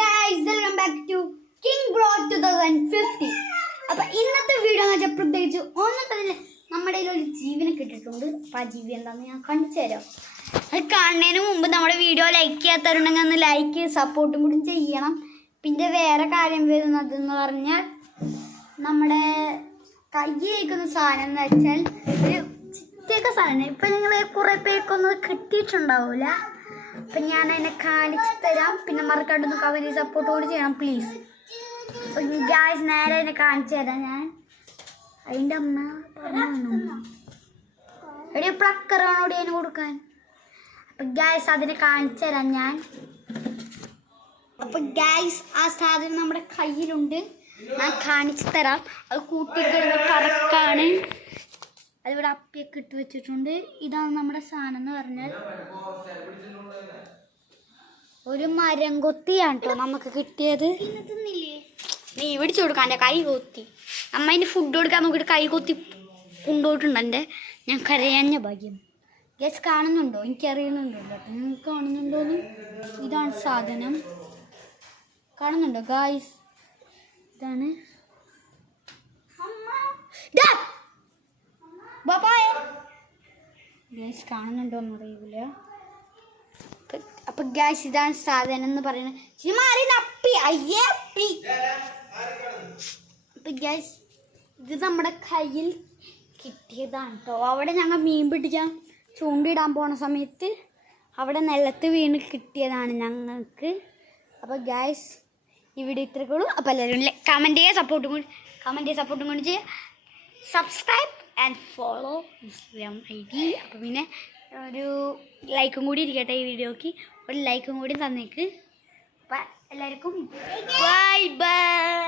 Guys welcome back to King Bro two thousand fifty അപ്പൊ ഇന്നത്തെ video എന്ന് വെച്ചാൽ പ്രത്യേകിച്ച് ഒന്നും തന്നെ നമ്മുടെ കയ്യിൽ ഒരു ജീവനെ കിട്ടിയിട്ടുണ്ട്. അപ്പൊ ആ ജീവി എന്താണെന്ന് ഞാൻ കാണിച്ചു തരാം. അത് കാണുന്നതിന് മുമ്പ് നമ്മുടെ വീഡിയോ ലൈക്ക് ചെയ്യാത്തവരുണ്ടെങ്കിൽ ഒന്ന് ലൈക്ക് സപ്പോർട്ടും കൂടി ചെയ്യണം. പിന്നെ വേറെ കാര്യം വരുന്നത് എന്ന് പറഞ്ഞാൽ നമ്മുടെ കയ്യിലേക്കുന്ന സാധനം എന്ന് വെച്ചാൽ ഒരു ചിറ്റയൊക്കെ സാധനം. ഇപ്പൊ നിങ്ങൾ കുറെ പേർക്കൊന്നും കിട്ടിയിട്ടുണ്ടാവൂല. അപ്പൊ ഞാൻ അതിനെ കാണിച്ചു തരാം. പിന്നെ മറക്കാണ്ടൊന്ന് കവരി സപ്പോർട്ട് കൂടി ചെയ്യണം പ്ലീസ് ഗ്യാസ് നേരെ അതിനെ കാണിച്ചു തരാം ഞാൻ. അതിന്റെ അമ്മ പറഞ്ഞു എടി പ്ലക്കറാണോടി അതിന് കൊടുക്കാൻ. അപ്പൊ ഗ്യാസ് അതിനെ കാണിച്ചു തരാം ഞാൻ. അപ്പൊ ഗ്യാസ് ആ സാധനം നമ്മുടെ കയ്യിലുണ്ട്. ഞാൻ കാണിച്ചു തരാം. അത് കൂട്ടിക്കിടന്ന് കറക്കാണ്. അതിവിടെ അപ്പിയൊക്കെ ഇട്ട് വെച്ചിട്ടുണ്ട്. ഇതാണ് നമ്മുടെ സാധനം എന്ന് പറഞ്ഞാൽ ഒരു മരം കൊത്തിയാണ് കേട്ടോ നമുക്ക് കിട്ടിയത്. നീ പിടിച്ചു കൊടുക്കാൻ എന്റെ കൈ കൊത്തി. അമ്മ അതിന് ഫുഡ് കൊടുക്കാൻ നോക്കിയിട്ട് കൈ കൊത്തി കൊണ്ടുപോയിട്ടുണ്ട് എന്റെ ഞാൻ കരയാഞ്ഞ ഭാഗ്യം. ഗസ് കാണുന്നുണ്ടോ? എനിക്കറിയുന്നുണ്ടോ? കേട്ടോ നിങ്ങൾക്ക് കാണുന്നുണ്ടോന്ന് ഇതാണ് സാധനം. കാണുന്നുണ്ടോ ഗായ്സ് ഇതാണ് ഗൈസ് കാണുന്നുണ്ടോ എന്ന് അറിയില്ല അപ്പൊ- അപ്പൊ ഗ്യാസ് ഇതാണ് സാധനം എന്ന് പറയുന്നത്. മാറി നപ്പി അയ്യേ അപ്പി. അപ്പൊ ഗ്യാസ് ഇത് നമ്മുടെ കയ്യിൽ കിട്ടിയതാണ് കേട്ടോ അവിടെ ഞങ്ങൾ മീൻ പിടിക്കാൻ ചൂണ്ടിടാൻ പോണ സമയത്ത് അവിടെ നിലത്ത് വീണ് കിട്ടിയതാണ് ഞങ്ങൾക്ക്. അപ്പോൾ ഗ്യാസ് ഇവിടെ ഇത്രക്കുള്ളൂ അപ്പോൾ എല്ലാവരും കമന്റ് ചെയ്യുക സപ്പോർട്ടും കൂടി കമന്റ് ചെയ്യുക സപ്പോർട്ടും കൂടി ചെയ്യുക subscribe and follow Instagram I D അപ്പോൾ പിന്നെ ഒരു ലൈക്കും കൂടി ഇരിക്കട്ടെ ഈ വീഡിയോക്ക് ഒരു ലൈക്കും കൂടി തന്നേക്ക്. അപ്പം എല്ലാവർക്കും ബൈ ബൈ